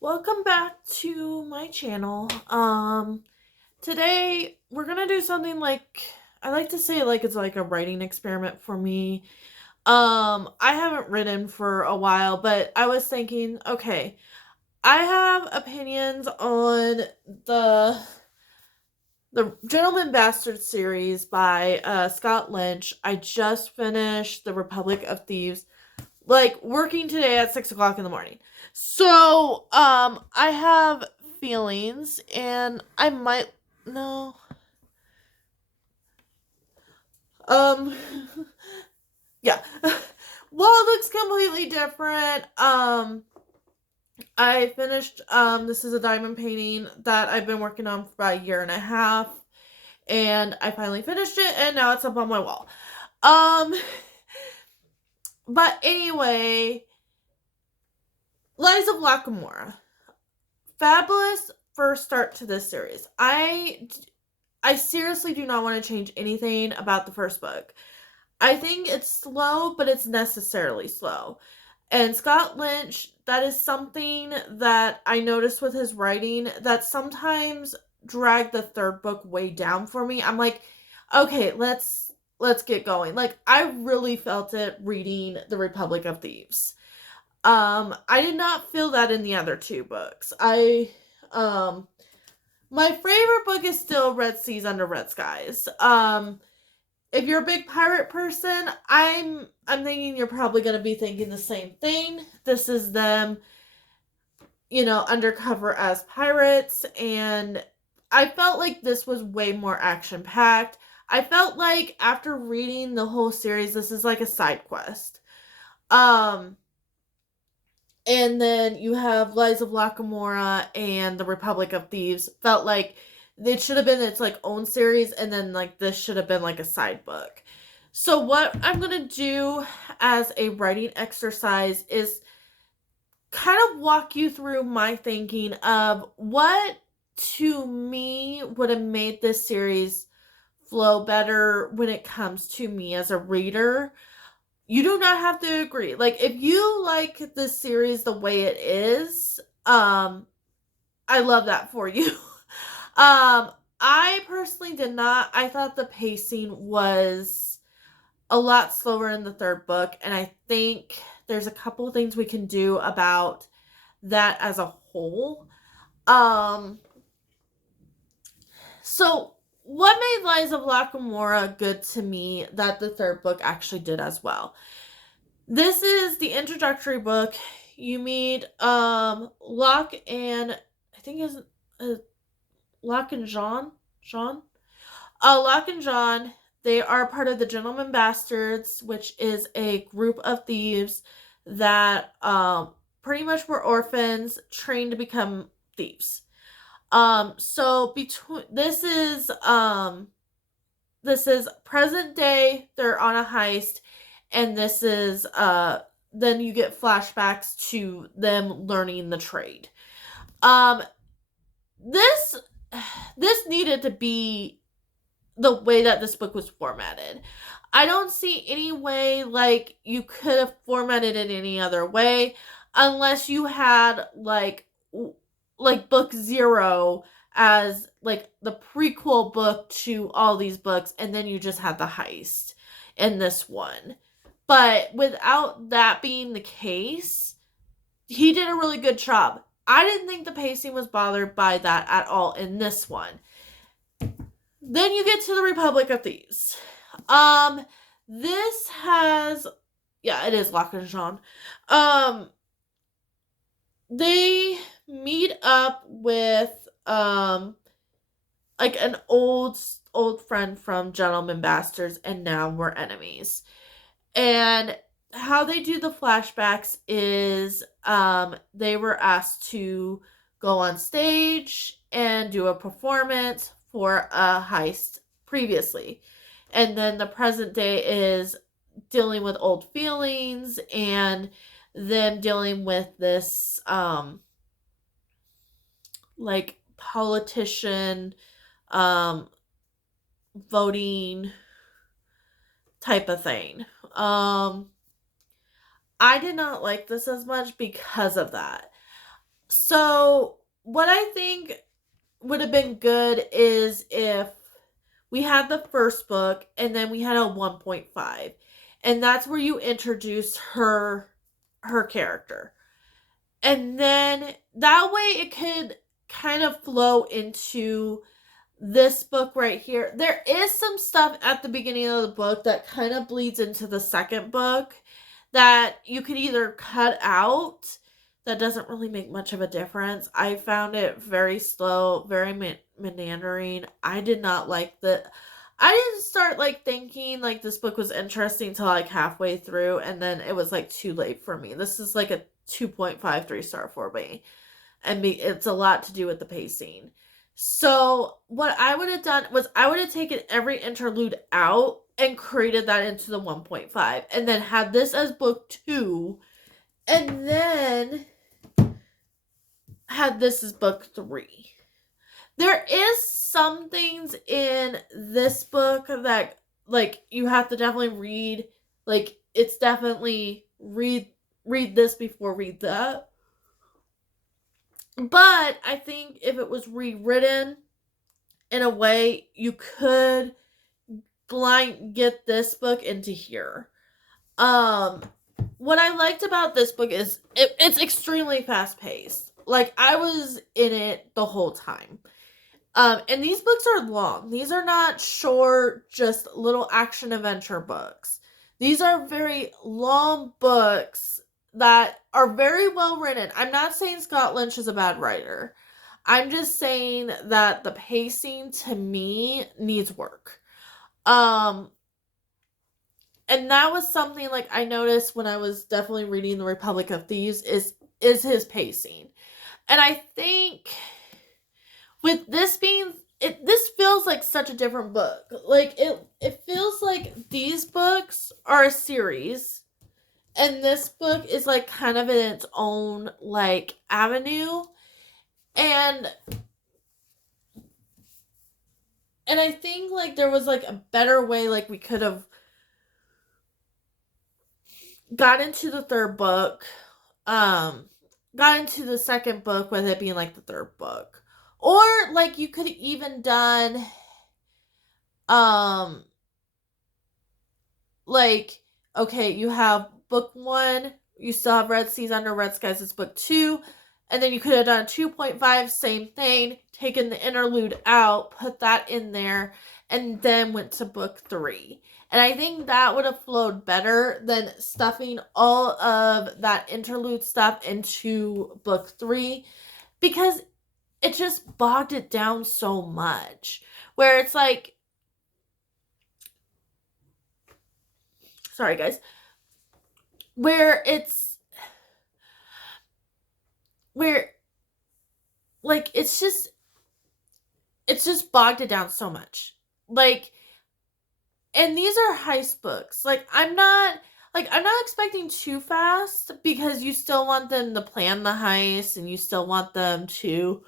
Welcome back to my channel. Today we're gonna do something like I like to say like it's like a writing experiment for me. I haven't written for a while, but I was thinking, okay, I have opinions on the the Gentleman Bastard series by Scott Lynch. I just finished The Republic of Thieves, like working today at 6 o'clock in the morning. So, I have feelings, and I might no. Um, yeah. Well, it looks completely different. I finished. This is a diamond painting that I've been working on for about a year and a half, and I finally finished it, and now it's up on my wall. Um, but anyway, Lies of Lacamora. Fabulous first start to this series. I seriously do not want to change anything about the first book. I think it's slow, but it's necessarily slow. And Scott Lynch, that is something that I noticed with his writing that sometimes drag the third book way down for me. I'm like, okay, let's get going. Like I really felt it reading The Republic of Thieves. I did not feel that in the other two books. Um my favorite book is still Red Seas Under Red Skies. If you're a big pirate person, I'm thinking you're probably going to be thinking the same thing. This is them, undercover as pirates, and I felt like this was way more action packed. I felt like after reading the whole series, this is like a side quest. Um, and then you have Lies of Lacamora and The Republic of Thieves. Felt like it should have been its like own series, and then like this should have been like a side book. So what I'm gonna do as a writing exercise is kind of walk you through my thinking of what to me would have made this series flow better when it comes to me as a reader. You do not have to agree. Like if you like this series the way it is, I love that for you. I personally did not. I thought the pacing was a lot slower in the third book, and I think there's a couple of things we can do about that as a whole. Um, so what made Lies of Lacamora good to me that the third book actually did as well? This is the introductory book. You meet Locke and I think it's Locke and Jean. Jean? Locke and John, they are part of the Gentleman Bastards, which is a group of thieves that pretty much were orphans trained to become thieves. So between this is present day, they're on a heist, and this is then you get flashbacks to them learning the trade. Um this this needed to be the way that this book was formatted. I don't see any way like you could have formatted it any other way unless you had like book 0 as like the prequel book to all these books, and then you just had the heist in this one. But without that being the case, he did a really good job. I didn't think the pacing was bothered by that at all in this one. Then you get to the Republic of Thieves. Um, this has, yeah, it is Locke and Jean. Um, they meet up with like an old friend from Gentleman Bastards, and now we're enemies. And how they do the flashbacks is they were asked to go on stage and do a performance for a heist previously. And then the present day is dealing with old feelings and them dealing with this like politician um voting type of thing. I did not like this as much because of that. So, what I think would have been good is if we had the first book and then we had a 1.5. And that's where you introduce her character. And then that way it could kind of flow into this book right here. There is some stuff at the beginning of the book that kind of bleeds into the second book that you could either cut out. That doesn't really make much of a difference. I found it very slow, very meandering. I did not like the. I didn't start like thinking like this book was interesting until like halfway through, and then it was like too late for me. This is like a 2.53 star for me, and it's a lot to do with the pacing. So what I would have done was I would have taken every interlude out and created that into the 1.5, and then had this as book 2, and then had this as book 3. There is some things in this book that like you have to definitely read. Like it's definitely read this before read that. But I think if it was rewritten in a way, you could get this book into here. What I liked about this book is it's extremely fast paced. Like I was in it the whole time. And these books are long. These are not short, just little action adventure books. These are very long books that are very well written. I'm not saying Scott Lynch is a bad writer. I'm just saying that the pacing to me needs work. And that was something like I noticed when I was definitely reading The Republic of Thieves is his pacing. And I think with this being this feels like such a different book. Like it feels like these books are a series and this book is like kind of in its own like avenue. And I think like there was like a better way like we could have got into the third book. Got into the second book with it being like the third book. Or like you could have even done like okay, you have book 1, you still have Red Seas Under Red Skies, it's book 2, and then you could have done 2.5, same thing, taken the interlude out, put that in there, and then went to book 3. And I think that would have flowed better than stuffing all of that interlude stuff into book 3, because it just bogged it down so much. Where it's like, sorry guys, where like it's just bogged it down so much. Like, and these are heist books. Like I'm not expecting too fast because you still want them to plan the heist and you still want them to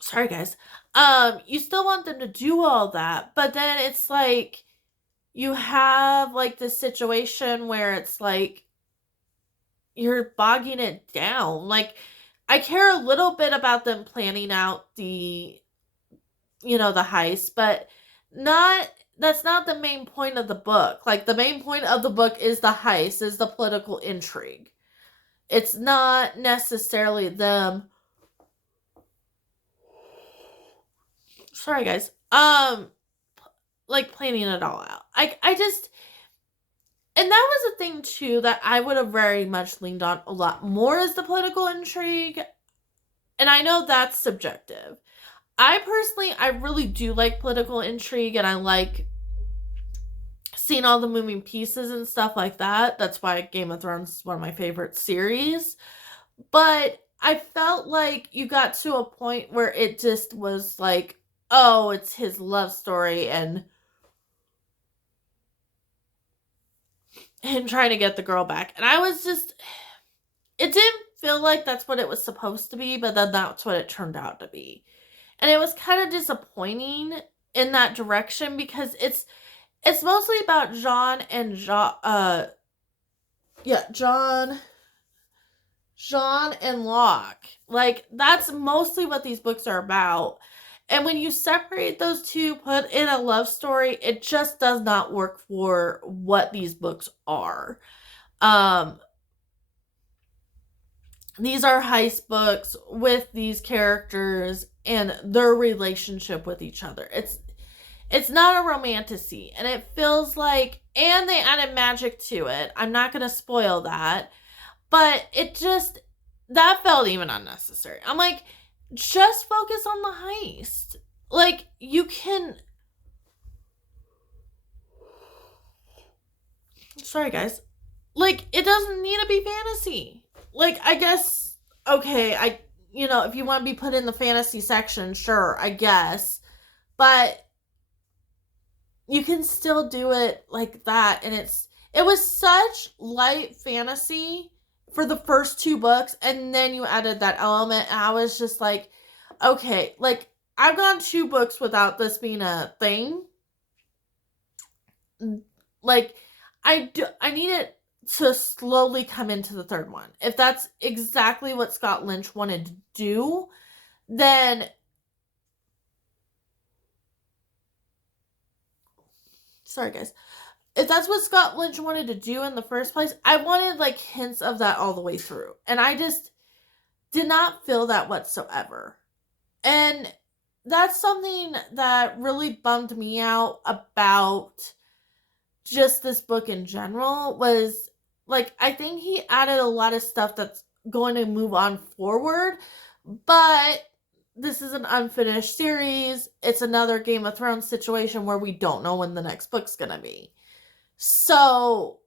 sorry guys. You still want them to do all that, but then it's like you have like this situation where it's like you're bogging it down. Like I care a little bit about them planning out the the heist, but that's not the main point of the book. Like the main point of the book is the heist, is the political intrigue. It's not necessarily them sorry guys. Like planning it all out. I just and that was a thing too that I would have very much leaned on a lot more as the political intrigue. And I know that's subjective. I really do like political intrigue and I like seeing all the moving pieces and stuff like that. That's why Game of Thrones is one of my favorite series. But I felt like you got to a point where it just was like, oh, it's his love story and him trying to get the girl back. And I was just, it didn't feel like that's what it was supposed to be, but then that's what it turned out to be. And it was kind of disappointing in that direction because it's mostly about John and John Jean and Locke. Like, that's mostly what these books are about. And when you separate those two, put in a love story, it just does not work for what these books are. Um, these are heist books with these characters and their relationship with each other. It's not a romantasy, and it feels like, and they added magic to it. I'm not going to spoil that, but it just, that felt even unnecessary. I'm like, just focus on the heist. Like, you can, sorry guys, like, it doesn't need to be fantasy. Like, I guess, okay, if you want to be put in the fantasy section, sure, I guess, but you can still do it like that. And it was such light fantasy for the first two books, and then you added that element, and I was just like, okay, like, I've gone two books without this being a thing. Like, I need it to slowly come into the third one. If that's exactly what Scott Lynch wanted to do, then sorry guys, if that's what Scott Lynch wanted to do in the first place, I wanted like hints of that all the way through. And I just did not feel that whatsoever. And that's something that really bummed me out about just this book in general, was like, I think he added a lot of stuff that's going to move on forward, but this is an unfinished series. It's another Game of Thrones situation where we don't know when the next book's gonna be. So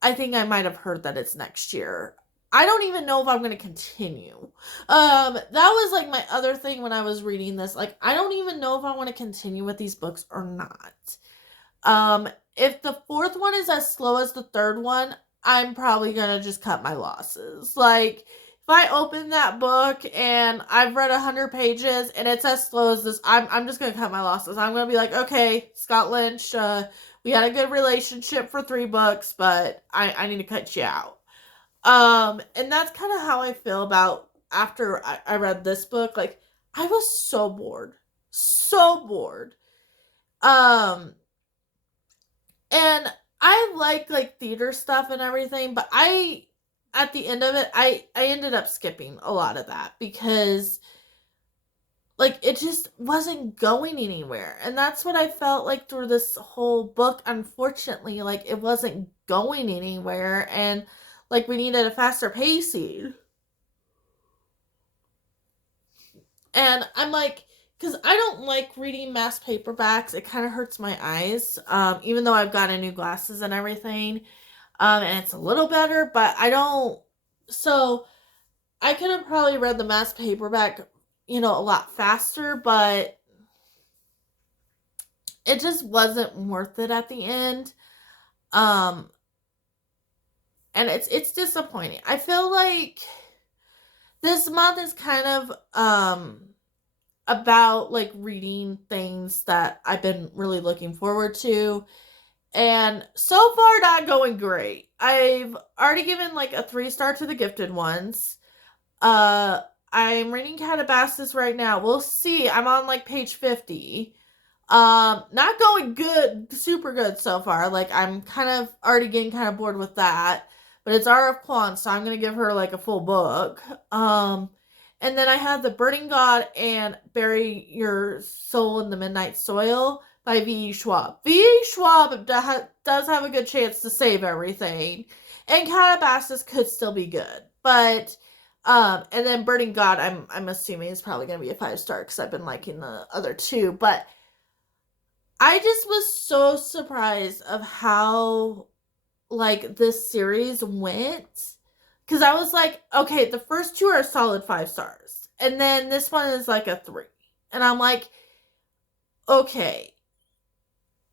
I think I might have heard that it's next year. I don't even know if I'm going to continue. That was like my other thing when I was reading this. Like, I don't even know if I want to continue with these books or not. If the fourth one is as slow as the third one, I'm probably going to just cut my losses. Like, if I open that book and I've read 100 pages and it's as slow as this, I'm just going to cut my losses. I'm going to be like, okay, Scott Lynch, we had a good relationship for 3 books, but I need to cut you out. And that's kind of how I feel about after I read this book. Like, I was so bored. So bored. Um, and I like theater stuff and everything, but at the end of it, I ended up skipping a lot of that because like it just wasn't going anywhere. And that's what I felt like through this whole book. Unfortunately, like it wasn't going anywhere, and like we needed a faster pacing. And I'm like, because I don't like reading mass paperbacks. It kind of hurts my eyes. Even though I've gotten new glasses and everything. And it's a little better, but I don't. So I could have probably read the mass paperback, a lot faster, but it just wasn't worth it at the end. Um, and it's disappointing. I feel like this month is kind of about like reading things that I've been really looking forward to. And so far not going great. I've already given like a 3-star to the Gifted Ones. Uh I'm reading Calabasas right now. We'll see. I'm on like page 50. Not going good, super good so far. Like I'm kind of already getting kind of bored with that. But it's R.F. Kuang, so I'm gonna give her like a full book. And then I have The Burning God and Bury Your Soul in the Midnight Soil by V.E. Schwab. V.E. Schwab does have a good chance to save everything. And Calabasas could still be good. But and then Burning God, I'm assuming is probably gonna be a 5-star because I've been liking the other two. But I just was so surprised of how like this series went. Because I was like, okay, the first two are solid 5 stars. And then this one is like a 3. And I'm like, okay.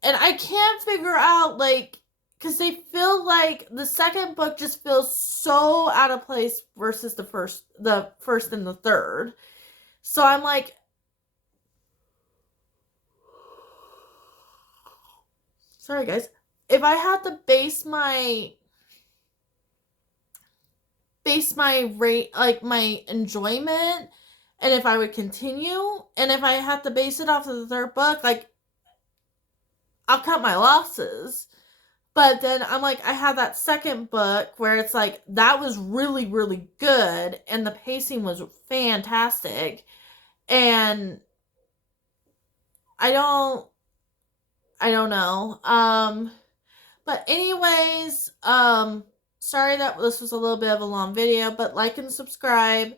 And I can't figure out, like, because they feel like the second book just feels so out of place versus the first and the third. So I'm like, sorry guys. If I had to base my base my rate, like my enjoyment, and if I would continue, and if I have to base it off of the third book, like, I'll cut my losses. But then I'm like, I have that second book where it's like, that was really, really good, and the pacing was fantastic. And I don't, I don't know. But anyways, sorry that this was a little bit of a long video, but like and subscribe.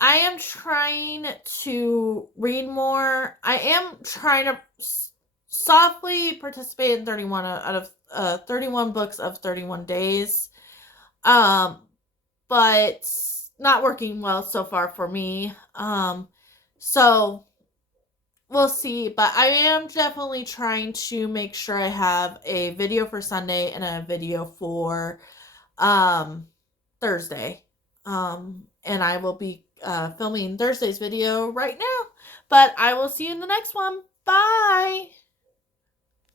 I am trying to read more. I am trying to softly participate in 31 out of 31 books of 31 days. But not working well so far for me. So we'll see, but I am definitely trying to make sure I have a video for Sunday and a video for Thursday. And I will be filming Thursday's video right now. But I will see you in the next one. Bye.